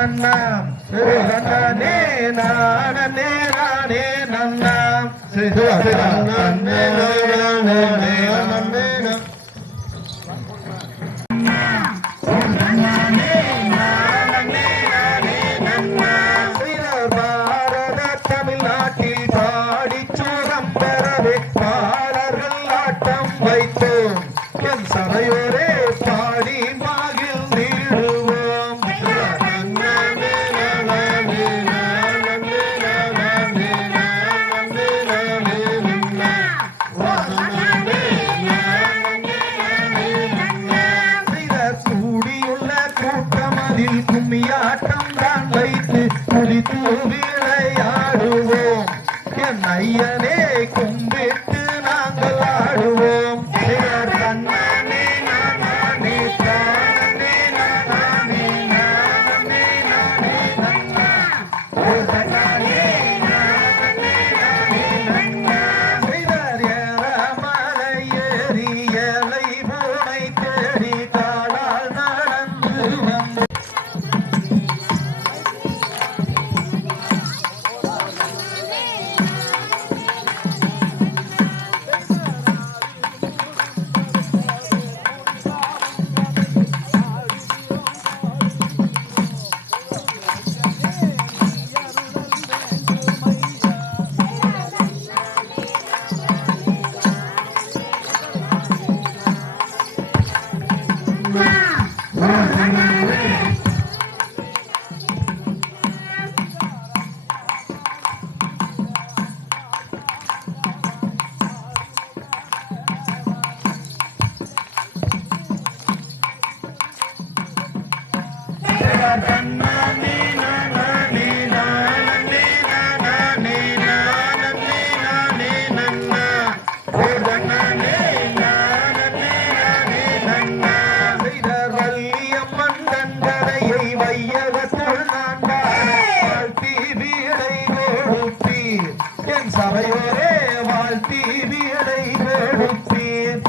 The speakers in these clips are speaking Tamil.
நன்னா நன்னே நானே நானே நன்னா நன்னே நானே நன்னே தமிழ்நாட்டில் பாடிச்சூரம் பெறவே பாடல்கள் ஆட்டம் வைத்தோம் என் சபையோரே பாடி மகிழ்ந்திடுவோம். கூடியுள்ள கூட்டமதில் கும்மியாட்டம் தான் வைத்து குளித்து விளையாடுவோம். என் ஐயனே கும்பிட்டு நாங்கள் ஆடுவோம். சபையோரே வாழ்த்தி வீடை கொடுத்தீர்.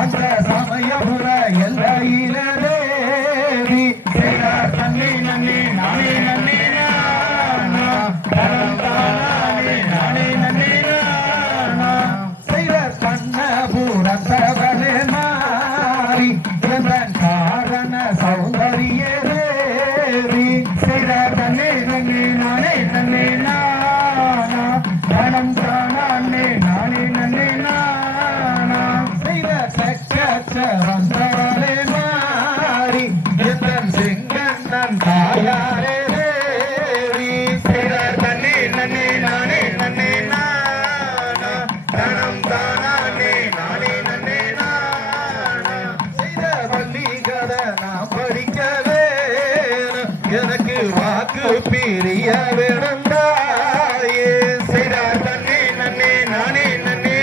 அந்த சமயபுர எல்லையிலே தேவி தண்ணி நன்னி நானே நன்னி நானே நன்னி செய்த கண்ணபுரத்தவளே மாறி என் காரண சௌந்தரிய தேவி செய்த தண்ணி நன்னி நானே நன்னி நானம் தானே நானே நன்னி வந்தவளே மாறி என் செங்கண்ணன் தாயாரே தேவி தண்ணி நன்னி நானே நன்னி தனம் தானே நானே நன்னி செய்த பள்ளிகட நான் படிக்க வேணும் எனக்கு வாக்கு பிரிய வேணும் தாயே செய்தார் தண்ணி நன்னி நானே நன்னி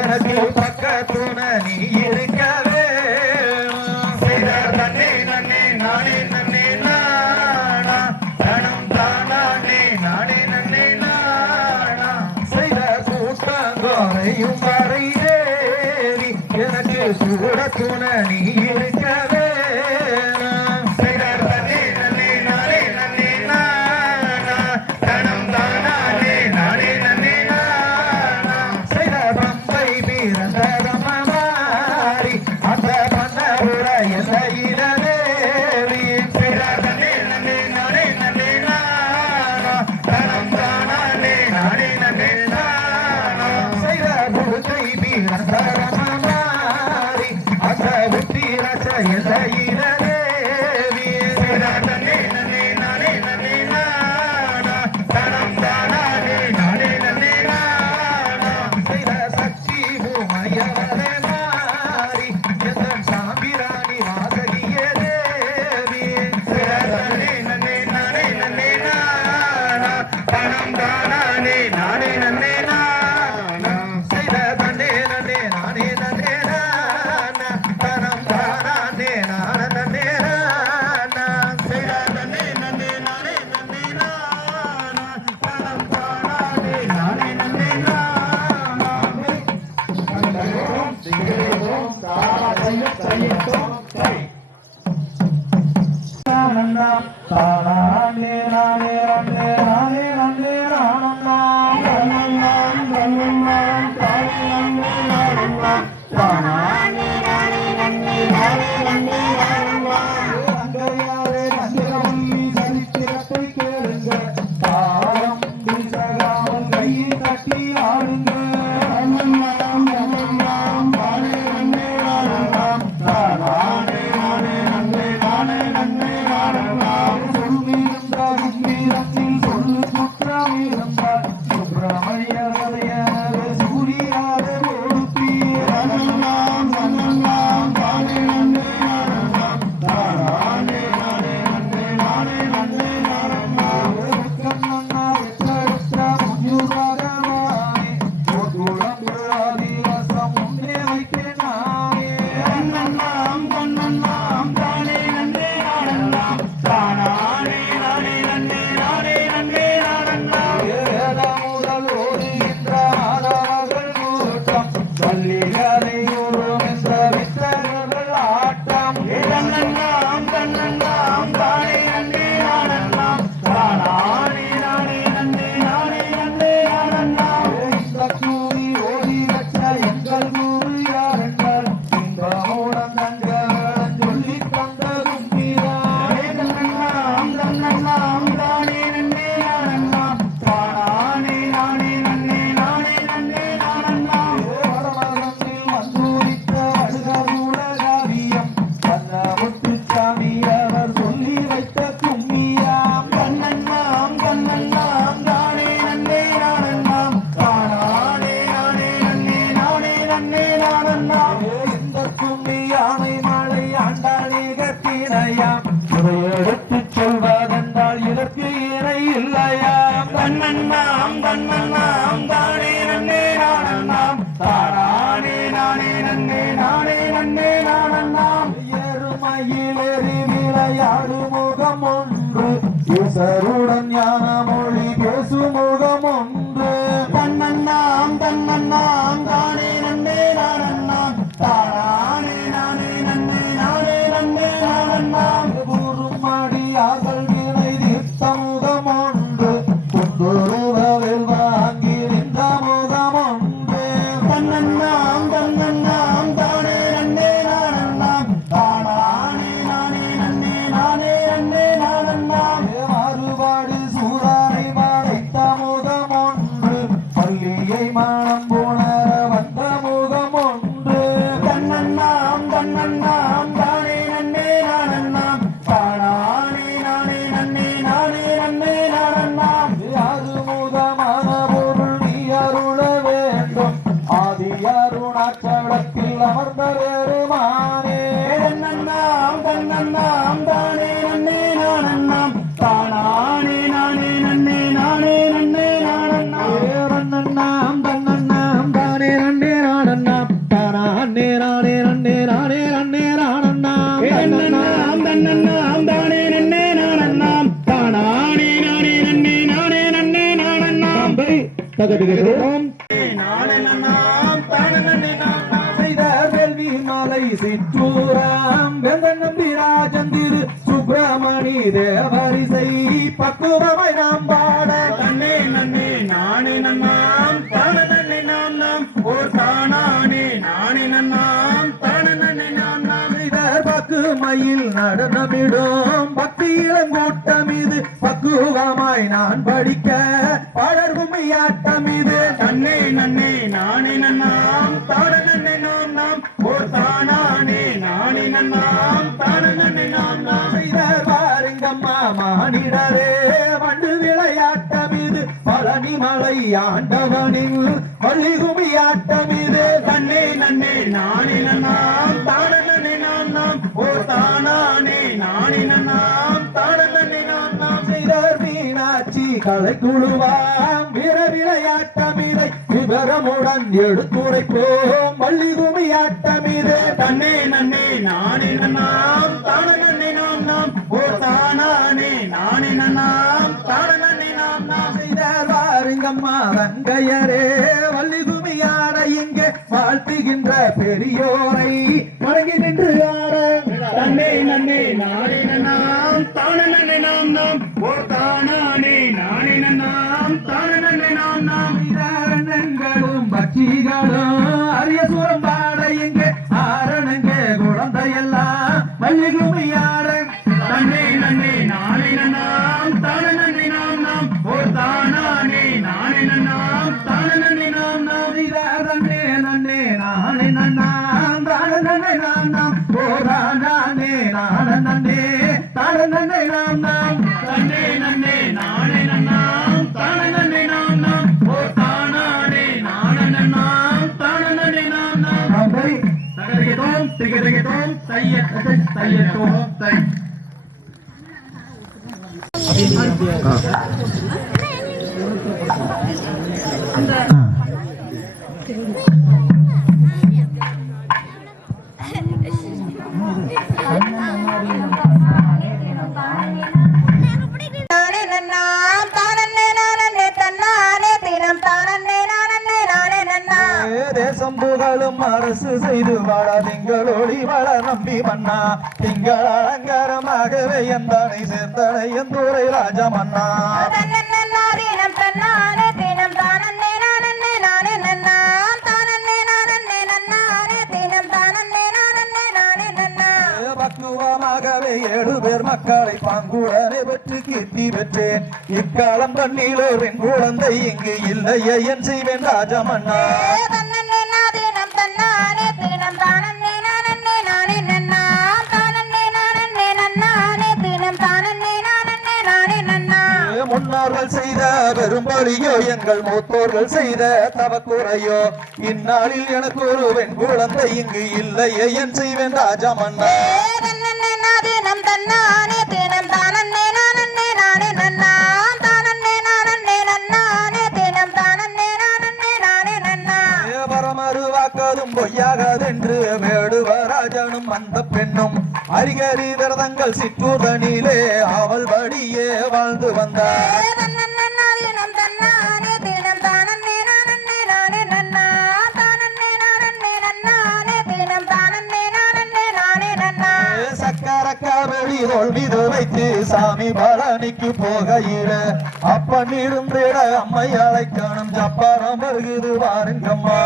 எனக்கு பக்கத்துண நீ இருக்க வேணும். செய்தார் தண்ணி நன்னி நானே நன்னி தனம் தானே நானே நன்னி செய்த கூட்டங்கோரையும் வரை தேவி எனக்கு கூட துண நீ இருக்க வேணும். செய்தார் தண்ணி நன்னி நானே நன்னி தனம் தானே நானே நன்னி செய்த பம்பை வீரந்தரமாரி அந்த பண்ண செய்த தேவி நன்னே நன்னே நானே நன்னே நானா தனம் தானானே நானே நன்னே நானா செய்த சக்தி பூமையவளே மாறி எந்தன் சாம்பிராணி வாசகியே தேவி நன்னே நன்னே நானே நன்னே நானா தனம் தானானே நானே நன்னே நானா செய்த தன்னே நன்னே நானே நன்னே நானா தனம் தானானே நானே நன்னே நானா செய்த தன்னே நன்னே நானே நன்னே நானா தனம் தானானே நானே நன்னே நானா சிங்கரேவோம் தாராசையும் சையத்தோம் கை ஆனந்தம் தானானே நானே நன்னே நானே நன்னே ஆனந்தம் ஆனந்தம் ஆனந்தம் தானே நன்னே ஆனந்தம் தானானே நானே நன்னே நானே நன்னே ஆனந்தம் அங்கையாரே நந்திரவல்லி சரித்திரத்தை கேளுங்க தாரம் திசகாமல் கையில் தட்டி ஆடுங்க ஆனந்தம் ஆனந்தம் தானே நன்னே ஆனந்தம் தானானே நானே நன்னே நானே நன்னே ஆனந்தம் சொல்லியிருந்தார் உம்மீரத்தில் சொல்லு குற்றம் இருந்தார் சுப்பிரமணியரையரே சூரியாரே ஒடுப்பியே ஆனந்தம் ஆனந்தம் தானே நன்னே ஆனந்தம் தானானே நானே நன்னே நானே நன்னே ஆனந்தம் கண்ணன்னா எத்தெடுத்த முன்னுராகவானே ஒதுளம் ஆதிவாசம் முன்னே வைத்தேன் நானே அண்ணன்னாம் கண்ணன்னாம் தானே நன்னே ஆனந்தம் தானானே நானே நன்னே நானே நன்னே ஆனந்தம் ஏத முதல் ஓடுகின்ற மாதவர்கள் கூட்டம் பள்ளிகளை ஊரும் என்ற வித்தகர்கள் ஆட்டம் ஏதண்ணன்னாம் கண்ணன்னாம் தானே நன்னே ஆனந்தம் தானானே நானே நன்னே நானே நன்னே ஆனந்தம் இந்த கூறி ஓடி வச்ச எங்கள் குரு யாரென்றால் இன்பமுடன் தங்கள் சொல்லி தந்த கும்பிதான் தன்னண்ணாம் தன்னண்ணாம் தானே நன்னே ஆனந்தம் தானானே நானே நன்னே நானே நன்னே ஆனந்தம் வரமரத்தில் வந்தூரித்த வடுகருட காவியம் தன்ன முத்துச்சாமி அவர் சொல்லி வைத்த கும்மியாம் தன்னண்ணாம் தன்னண்ணாம் தானே நன்னே ஆனந்தம் தானானே நானே நன்னே நானே நன்னே ஆனந்தம் இந்த கும்மி யானை மலை ஆண்டாளே கத்தினையாம் இதை எடுத்துச் சொல்வதென்றால் இதற்கு இணை இல்லையாம் தன்னண்ணாம் தன்னண்ணாம் தானே நன்னே ஆனந்தம் தானானே நானே நன்னே நானே நன்னே ஆனந்தம் எருமையிலேறி விளையாடு முகம் ஒன்று ஈசருடன் ஞான மொழி பேசும் முகம் ஒன்று தன்னண்ணாம் தன்னண்ணாம் தானே நன்னே ஆனந்தம் தானானே நானே நன்னே நானே நன்னே ஆனந்தம் குருமடியார்கள் வினை தீர்த்த முகம் ஒன்று குங்குருவில் வாங்கி நின்ற முகம் ஒன்று தன்னண்ணாம் தன்னண்ணாம் தானே நன்னே ஆனந்தம் தானானே நானே நன்னே நானே நன்னே ஆனந்தம் மாறுபாடு சூறானை மறைத்த முகம் ஒன்று பள்ளியை மனம் புணர வந்த முகம் ஒன்று தன்னண்ணாம் தன்னண்ணாம் தானே நன்னே ஆனந்தம் தானானே நானே நன்னே நானே நன்னே ஆனந்தம் யாரு முதமான பொருள் நீ அருள வேண்டும் ஆதி அருணாச்சலத்தில் அமர்ந்த பெருமானே தன்னண்ணாம் தன்னண்ணாம் தானே நன்னே ஆனந்தம் தானானே நானே நன்னே நானே நன்னே ஆனந்தம் தன்னண்ணாம் தானே நன்னே ஆனந்தம் தானானே நானே நன்னே நானே நன்னே ஆனந்தம் தன்னண்ணாம் தன்னண்ணாம் தானே நன்னே ஆனந்தம் தானானே நானே நன்னே நானே நன்னே ஆனந்தம் தகடுகிறோம் நானே நன்னாம் தானே நன்னே ஆனந்தம் செய்த வேள்வி மாலை சிற்றூராம் வெந்தன் நம்பிராஜன் திரு சுப்பிரமணி தேவரிசை பக்குவமாய் நாம் பாட தன்னே நன்னே நானே நன்னாம் தானே நன்னே நாம் ஓர் தானானே நானே நன்னாம் தானே நன்னே நாம் இதர் பக்கு மயில் நடனமிடும் பக்தி இளங்கூட்டம் இது பக்குவமாய் நான் படிக்க பாடர் கும்மியாட்டம் இது தன்னே நன்னே நானே நன்னாம் தானே நன்னே நாம் ஓர் தானானே நானே நன்னாம் தான நன்னே நாம் செய்தார் வாருங்கம்மா மானிடரே வண்டு விளையாட்டம் இது பழனி மலை ஆண்டவனில் வள்ளிகுமி ஆட்டம் இது நன்னே நன்னே நானே நன்னாம் தான நன்னே நாம் ஓ தானானே நானே நன்னாம் தான நன்னே நாம் செய்தார் மீனாட்சி கலை குழுவாம் வீர விளையாட்டம் இதை விவரமுடன் எடுத்துரைப்போம் வள்ளிகுமி ஆட்டம் இது தன்னே நன்னே நானே நன்னாம் தான நன்னே நாம் ஓ தானானே நானே நன்னாம் தான நன்னே நாம் செய்தார் வாருங்கம்மா வெங்கையரே வள்ளிகுமி ஆட இங்கே வாழ்த்துகின்ற பெரியோரை வணங்கி நின்று ஆட தன்னே நன்னே நானே நன்னாம் தான நன்னே நாம் ஓ தானானே நானே நன்னாம் தான நன்னே நாம் வீரர்களும் பட்சிகளும் அரிய சுரம் பாட இங்கே ஆரணங்க குழந்தையெல்லாம் வள்ளிகுமி ஆட தன்னே நன்னே நானே நன்னாம் தான நன்னே நாம் ஓ தானானே நானே நன்னாம் தான நன்னே நாம் தன்னே நன்னே நானே நன்னாம் தான நன்னே நாம் ஓ தானானே நானே நன்னே தான நன்னே நாம் தன்னே நன்னே நானே நன்னாம் தான நன்னே நாம் ஓ தானானே நானே நன்னாம் தான நன்னே நாம் அவை தகதகதோம் திகதகதோம் தையத்தோம் தை தேசம் புகழும் அரசு செய்து வாழ திங்கள் ஒளி வள நம்பி மன்னா திங்கள் அலங்காரமாகவே எந்தனை சேர்ந்தனை எந்தூரை ராஜா மன்னா பக்குவமாகவே 7 பேர் மக்களை பாங்குடனே பெற்று கீர்த்தி பெற்றேன் இக்காலம் கண்ணிலோர் என் குழந்தை இங்கு இல்லையே என் செய்வேன் ராஜா மன்னா முன்னோர்கள் செய்த பெரும்பலியோ எங்கள் மூத்தோர்கள் செய்த தவக்குறையோ இந்நாளில் எனக்கு ஒரு பெண் குழந்தை இங்கு இல்லையே என் செய்வேன் ராஜா மன்னா பரமருவாக்கதும் பொய்யாகதென்று வேடுவராஜனும் அந்த பெண்ணும் அரிகரி விரதங்கள் சிற்றூதனிலே அவள் வழியே வாழ்ந்து வந்தார் சக்கரக்காவெளிதோள் மீது வைத்து சாமி பழனிக்கு போகையில அப்பன் இருந்திட அம்மை அழைக்கணும் ஜப்பாரம் வருகிறது வாருங்கம்மா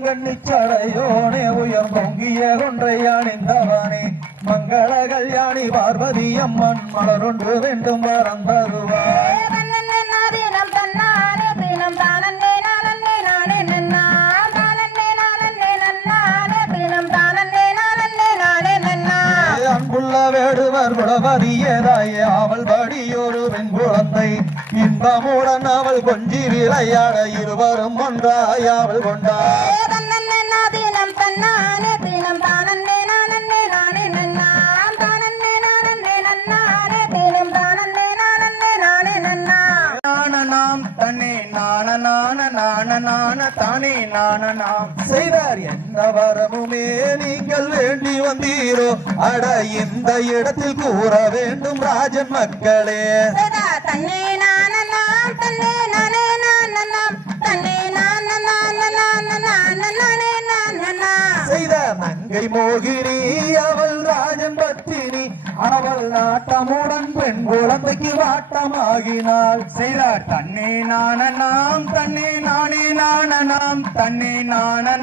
கண்ணிச்சடையோனே உயர் பொங்கிய கொன்றையானிந்தவனே மங்கள கல்யாணி பார்வதி அம்மன் மலரொன்று வேண்டும் வரம் தருவாய் அன்புள்ள வேடுவர் குலவதியதாயே அவள் படியொரு பெண் குழந்தை இன்பமுடன் அவள் கொஞ்சி விளையாட இருவரும் ஒன்றாய் அவள் கொண்டார் தானே நானனாம் செய்தார் என்ன வரமுமே நீங்கள் வேண்டி வந்தீரோ அட இந்த இடத்தில் கூற வேண்டும் ராஜன் மக்களே தன்னே நானனாம் தன்னே நானே நானனாம் தன்னே செய்த நங்கை மோகினி அவள் ராஜன் பத்தினி அவள் நாட்டமுடன் பெண் குழந்தைக்கு வாட்டமாகினாள். செய்தார் தன்னை நாணனாம் தன்னை நானே நாணனாம் தன்னை நாண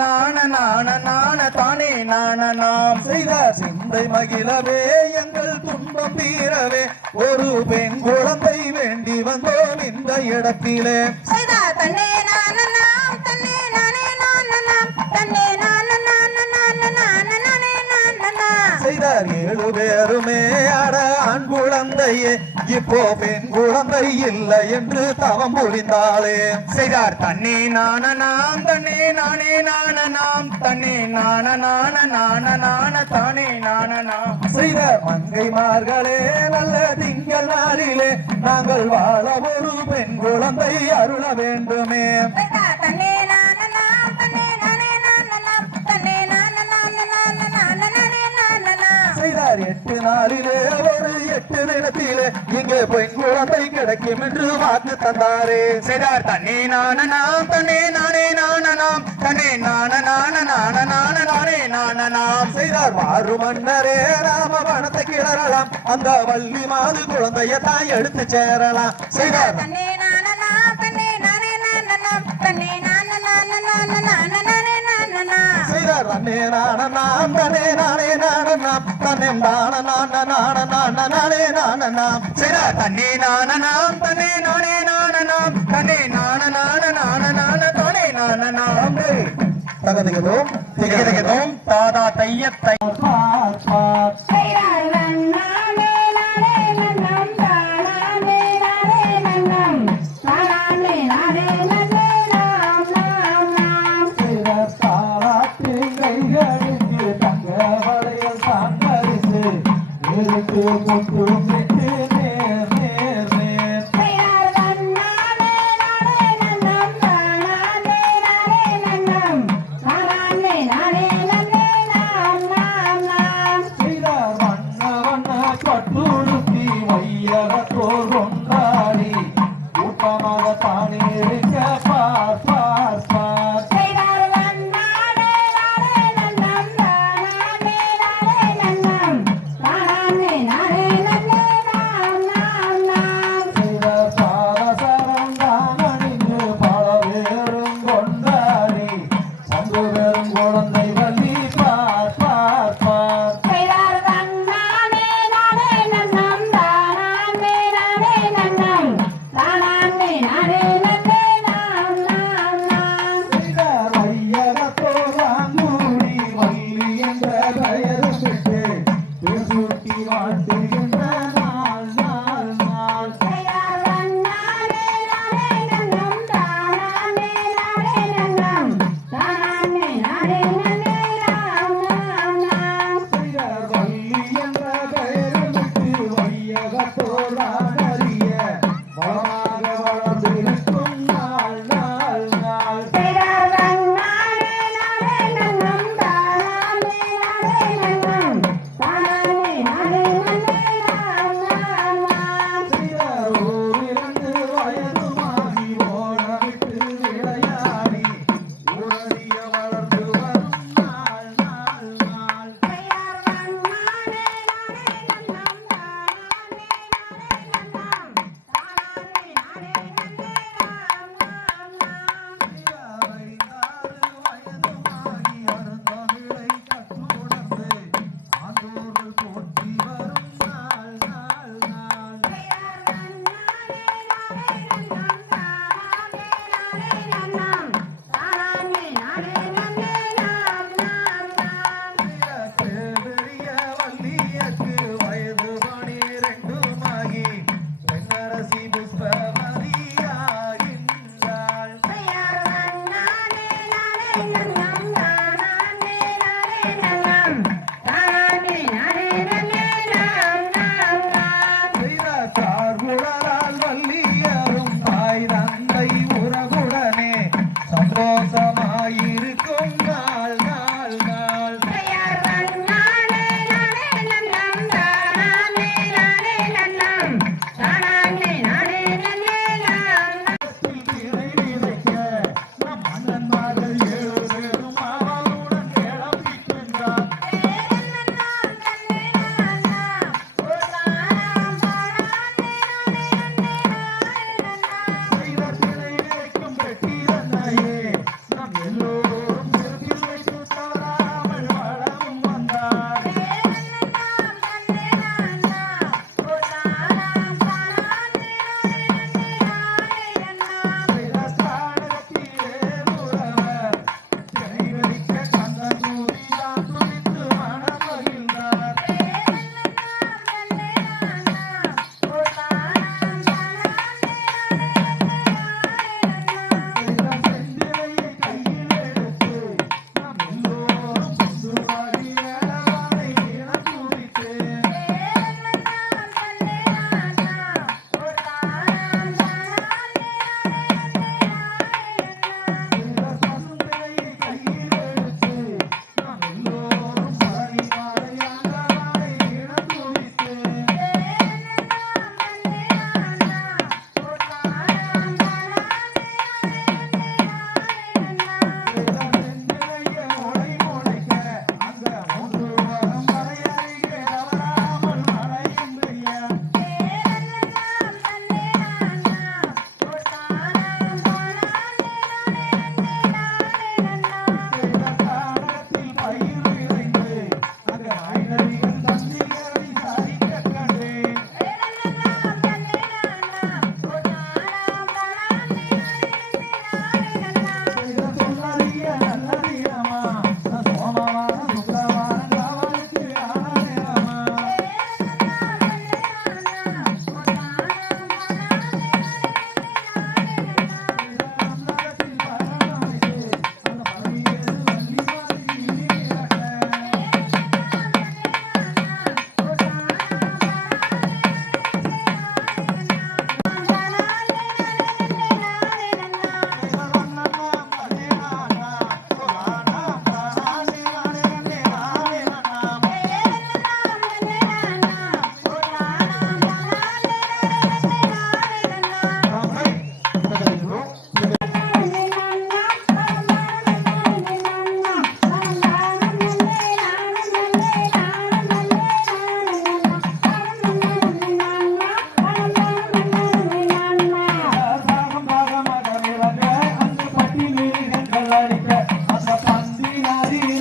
தானே நாணனாம். செய்தார் சிந்தை மகிழவே எங்கள் துன்பம் தீரவே ஒரு பெண் குழந்தை வேண்டி வந்தோம் இந்த இடத்திலே. செய்தார் தன்னை நாணனாம் தன்னை நானே நாணனாம் தன்னை நானே நாணனாம். செய்தார் 7 பேருமே அட ஆண் குழந்தையே இப்போ பெண் குழந்தை இல்லை என்று தவம் புரிந்தாளே. செய்தார் தன்னை நாணனாம் தன்னை நானே நாணனாம் தன்னை நாண தானே நாணனாம். செய்தார் மங்கைமார்களே நல்ல திங்கள் நாளிலே நாங்கள் வாழ ஒரு பெண் குழந்தை அருள வேண்டுமே. செய்தார் தன்னை நாணனாம் தன்னை நானே நாணனாம் தன்னை நானே நாணனாம். செய்தார் 8 நாளிலே ஒரு 8 தினத்திலே இங்கே பெண் குழந்தை கிடைக்கும் என்று வாக்கு தந்தாரே. செய்தார் தன்னை நாணனாம் தன்னை நானே நாணனாம் தன்னை நானே நாணனாம். செய்தார் மாறு மன்னரே ராம வனத்தை கிளறலாம் அந்த வள்ளி மாது குழந்தைய தாய் எடுத்து சேரலாம். செய்தார் தன்னை நாணனாம் தன்னை நானே நாணனாம் தன்னை நானே நாணனாம். செய்தார் தன்னே நாணனாம் தன்னே நானே நாணனாம் தன்னை நானே நாணனாம். செய்தார் தன்னை நாணனாம் தன்னை நானே நாணனாம் தன்னை தானே நாணனாம். தகதிகதோம் தாதா தையத்தை